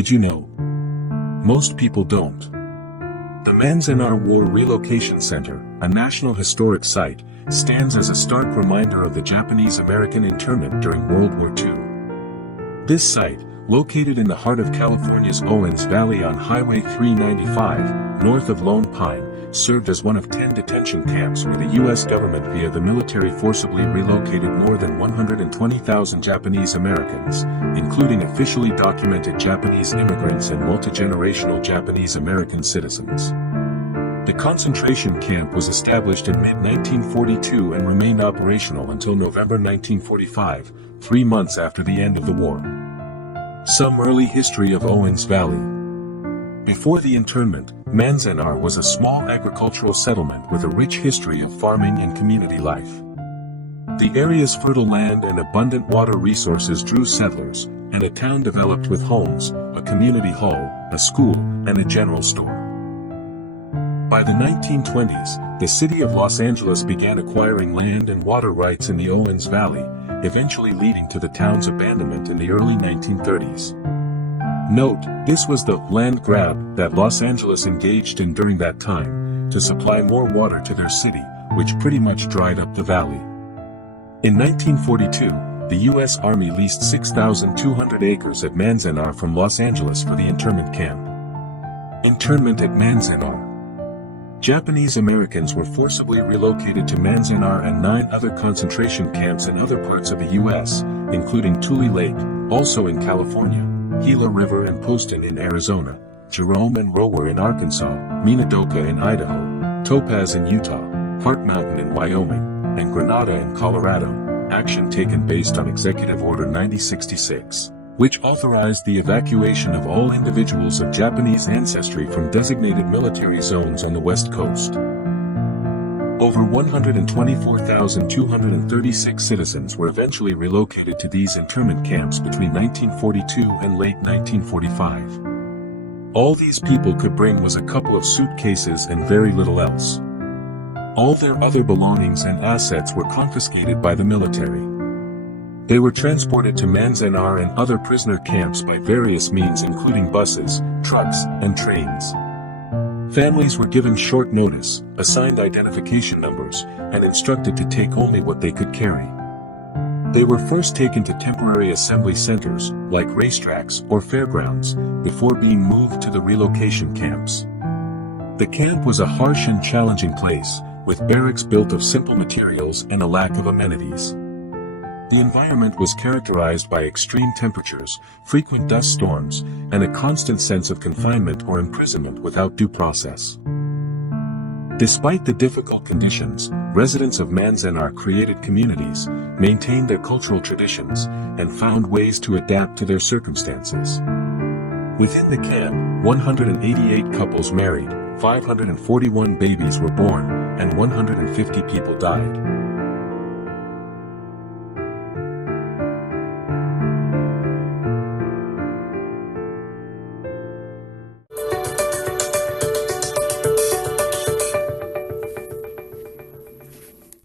Did you know? Most people don't. The Manzanar War Relocation Center, a National Historic Site, stands as a stark reminder of the Japanese-American internment during World War II. This site, located in the heart of California's Owens Valley on Highway 395, north of Lone Pine, served as one of 10 detention camps where the U.S. government via the military forcibly relocated more than 120,000 Japanese Americans, including officially documented Japanese immigrants and multi-generational Japanese American citizens. The concentration camp was established in mid-1942 and remained operational until November 1945, 3 months after the end of the war. Some early history of Owens Valley. Before the internment, Manzanar was a small agricultural settlement with a rich history of farming and community life. The area's fertile land and abundant water resources drew settlers, and a town developed with homes, a community hall, a school, and a general store. By the 1920s, the city of Los Angeles began acquiring land and water rights in the Owens Valley, eventually leading to the town's abandonment in the early 1930s. Note, this was the land grab that Los Angeles engaged in during that time, to supply more water to their city, which pretty much dried up the valley. In 1942, the U.S. Army leased 6,200 acres at Manzanar from Los Angeles for the internment camp. Internment at Manzanar. Japanese Americans were forcibly relocated to Manzanar and 9 other concentration camps in other parts of the U.S., including Tule Lake, also in California, Gila River and Poston in Arizona, Jerome and Rower in Arkansas, Minidoka in Idaho, Topaz in Utah, Heart Mountain in Wyoming, and Grenada in Colorado, action taken based on Executive Order 9066, which authorized the evacuation of all individuals of Japanese ancestry from designated military zones on the West Coast. Over 124,236 citizens were eventually relocated to these internment camps between 1942 and late 1945. All these people could bring was a couple of suitcases and very little else. All their other belongings and assets were confiscated by the military. They were transported to Manzanar and other prisoner camps by various means including buses, trucks, and trains. Families were given short notice, assigned identification numbers, and instructed to take only what they could carry. They were first taken to temporary assembly centers, like racetracks or fairgrounds, before being moved to the relocation camps. The camp was a harsh and challenging place, with barracks built of simple materials and a lack of amenities. The environment was characterized by extreme temperatures, frequent dust storms, and a constant sense of confinement or imprisonment without due process. Despite the difficult conditions, residents of Manzanar created communities, maintained their cultural traditions, and found ways to adapt to their circumstances. Within the camp, 188 couples married, 541 babies were born, and 150 people died.